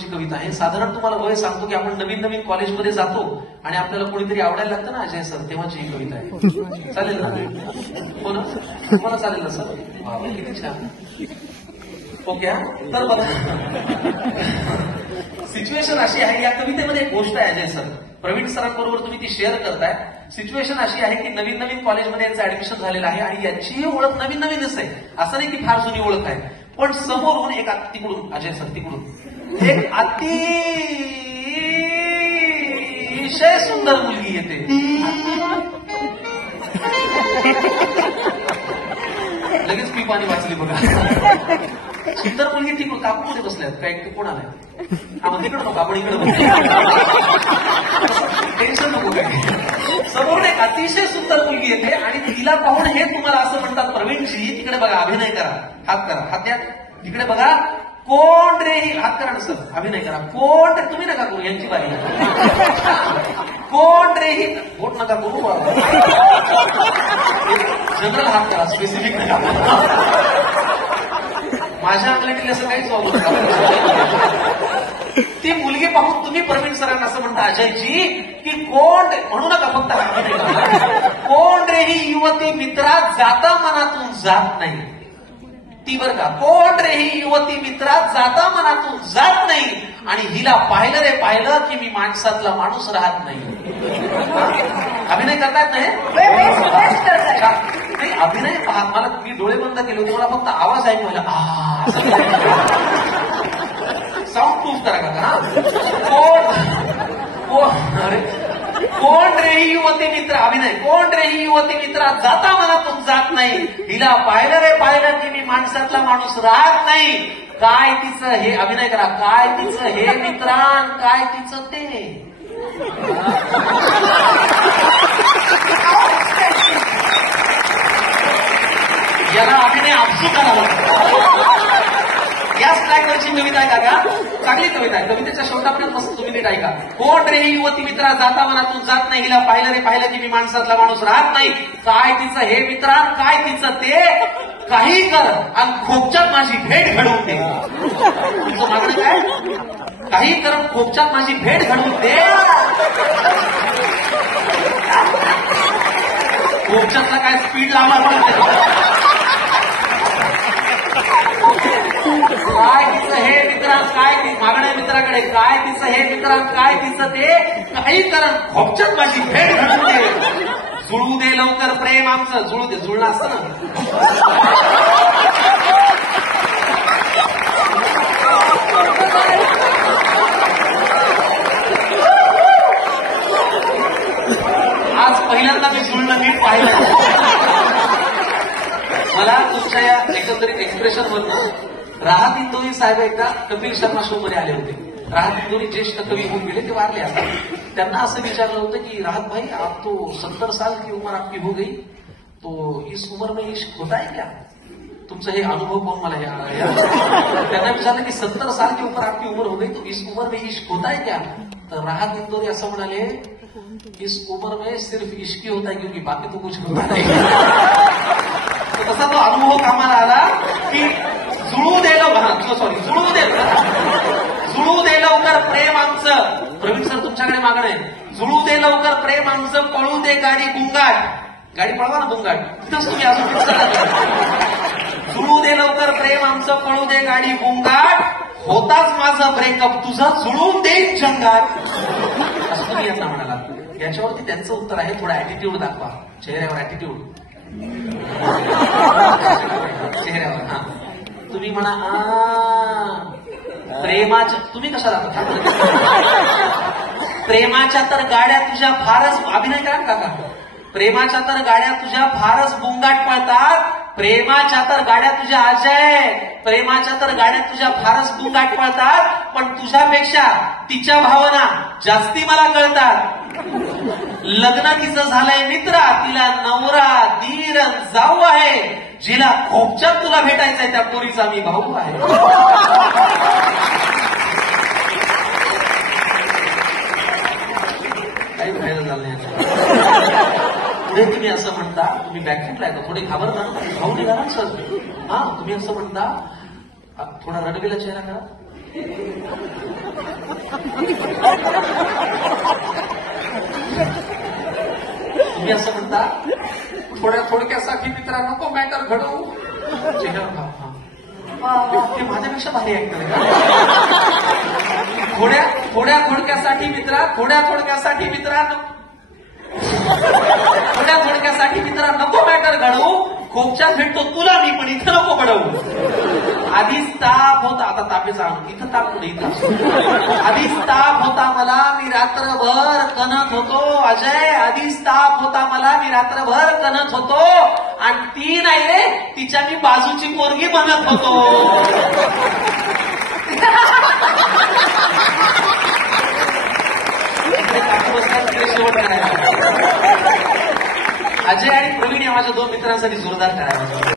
शेवटची कविता आहे. साधारण तुम्हाला वय सांगतो की आपण नवीन नवीन कॉलेजमध्ये जातो आणि आपल्याला कोणीतरी आवडायला लागतं ना अजय सर, तेव्हाची ही कविता आहे. चालेल ना? हो ना? तुम्हाला चालेल ना सर? किती छान. ओके. तर बघा, सिच्युएशन अशी आहे, या कवितेमध्ये एक गोष्ट आहे अजय सर, प्रवीण सरांबरोबर तुम्ही ती शेअर करताय. सिच्युएशन अशी आहे की नवीन नवीन कॉलेजमध्ये यांचं ऍडमिशन झालेलं आहे आणि याची ओळख नवीन नवीनच आहे, असं नाही की फार जुनी ओळख आहे. पण समोरून एक तिकडून अजय सर तिकडून एक अतिशय सुंदर मुलगी येते. लगेच पी पाणी वाचली बघा. सुंदर मुलगी तिकडून काकू कुठे बसल्यात, काय कोण आलाय? हा मग तिकडं नको, आपण इकडे टेन्शन नको काय. समोरून एक अतिशय सुंदर मुलगी येते आणि तिला पाहून हे तुम्हाला असं म्हणतात, प्रवीणजी तिकडे बघा, अभिनय करा, हात करा, हात द्या, तिकडे बघा, कोण रे ही, हात करा ना सर, अभिनय करा, कोण रे, तुम्ही नका करू, यांची बारी, कोण रे ही, वोट नका करू, जनरल हात करा, स्पेसिफिक नका. माझ्या अंगलटीला असं काहीच वागू नका. ती मुलगी पाहून तुम्ही प्रवीण सरांना असं म्हणता अजयजी की कोण म्हणू नका, फक्त कोण रे ही युवती मित्रात जाता मनातून जात नाही. ती बरं का, कोण रे ही युवती मित्रात जाता मनातून जात नाही आणि हिला पाहिलं रे पाहिलं की मी माणसातला माणूस राहत नाही. अभिनय करतायत नाही? अभिनय पहा, मला मी डोळे बंद केले होते, मला फक्त आवाज ऐकू आला, साऊंड प्रूफ करा का? कोण रे ही युवती मित्र, अभिनय, कोण रे ही युवती मित्रात जाता मनातून जात नाही, हिला पाहिलं रे पाहिलं की मी माणसातला माणूस राहत नाही. काय तिचं हे, अभिनय करा, काय तिचं हे मित्रान, काय तिचं ते. याला अभिनय आपसू करावा. या स्ट्रायकरची कविता आहे का? चांगली कविता आहे. कवितेच्या शेवटापर्यंत मस्त तुम्ही नीट ऐका. कोण रे ही युवती मित्रा जाता मनातून जात नाही, हिला पाहिलं रे पाहिलं की मी माणसातला माणूस राहत नाही. काय तिचं हे मित्रा, काय तिचं ते, काही कर आणि खोपच्यात माझी भेट घडवून दे. तुमचं मागणं काय? काही कर, खोपच्यात माझी भेट घडवून दे. खोपच्यातला काय स्पीड लावा. काय तिचं हे मित्रा, काय ती मागण्या मित्राकडे, काय तिचं हे मित्रा, काय तिचं ते, काही करण खोपच्यात माझी भेट घडवून दे. जुळू दे लवकर प्रेम आमचं, जुळू दे, जुळलं असतं ना. आज पहिल्यांदा मी जुळलं नीट पाहिलं. मला तुमच्या या एकंदरीत एक्सप्रेशनवरनं राहत इंदोरी साहेब एकदा कपिल शर्मा शो मध्ये आले होते. राहत इंदोरी ज्येष्ठ कवी होऊन गेले, ते वारले आता. त्यांना असं विचारलं होतं की राहत भाई, आप तो 70 साल की उम्र आपकी हो गई, तो इस उम्र में इश्क होता है क्या? तुमचं हे अनुभव पाहून मला त्यांना विचारलं की 70 साल की उम्र आपकी उम्र हो गई, तो इस उम्र में इश्क होता है क्या? तर राहत इंदोरी असं म्हणाले, इस उम्र में सिर्फ इश्क ही होता है क्योंकि बाकी तो कुछ होता नहीं. तसा तो अनुभव कामाला आला की जुळू दे लवकर, सॉरी जुळू दे लवकर प्रेम आमचं. प्रवीण सर तुमच्याकडे मागणं आहे, जुळू दे लवकर प्रेम आमचं, पळू दे गाडी गुंगाट. गाडी पळवा ना गुंगाट, तिथंच तुम्ही अजून जुळू दे लवकर प्रेम आमचं, पळू दे गाडी गुंगाट, होताच माझं ब्रेकअप, तुझं जुळून देईन जंगाट. असं तुम्ही यांना म्हणाला. याच्यावरती त्यांचं उत्तर आहे, थोडा ऍटिट्यूड दाखवा, चेहऱ्यावर ऍटिट्यूड, चेहऱ्यावर. हा तुम्ही म्हणा प्रेमाच्या, तुम्ही कशा राहता, प्रेमाच्या तर गाड्या तुझ्या फारच, अभिनय करा काका, प्रेमाच्या तर गाड्या तुझ्या फारच बुंगाट पळतात, प्रेमाच्या तर गाड्या तुझ्या अजय, प्रेमाच्या तर गाड्या तुझ्या फारच बुंगाट पळतात, पण तुझ्यापेक्षा तिच्या भावना जास्ती मला कळतात. लग्न तिचं झालंय मित्रा, तिला नवरा दीर जाऊ आहे, जिला खोपच्यात तुला भेटायचंय त्या पोरीचा मी भाऊ आहे. काही फायदा झाला नाही. पुढे तुम्ही असं म्हणता, तुम्ही बॅकफुटला येतो, थोडे घाबरता, भाऊ निघाला सर. हा तुम्ही असं म्हणता, थोडा रडवेला चेहरा करा. तुम्ही असं म्हणता थोडक्यासाठी मित्रा नको मॅटर घडवू. चेहरा ते माझ्यापेक्षा भारी ऐकणार थोड्यासाठी मित्रा थोड्यासाठी मित्रा नको मॅटर घडवू. खोपच्यात भेटतो तुला मी, पण इथं नको घडवू. आधीच ताप होता, आता तापेचा इथं ताप कुठे इथं. आधीच ताप होता मला, मी रात्रभर कणत होतो. अजय, आधीच ताप होता मला, मी रात्रभर कणत होतो. आणि ती नाही रे, तिच्या मी बाजूची पोरगी बनत होतो. शेवट करायला. अजय आणि प्रवीण या माझ्या दोन मित्रांसाठी जोरदार करायला.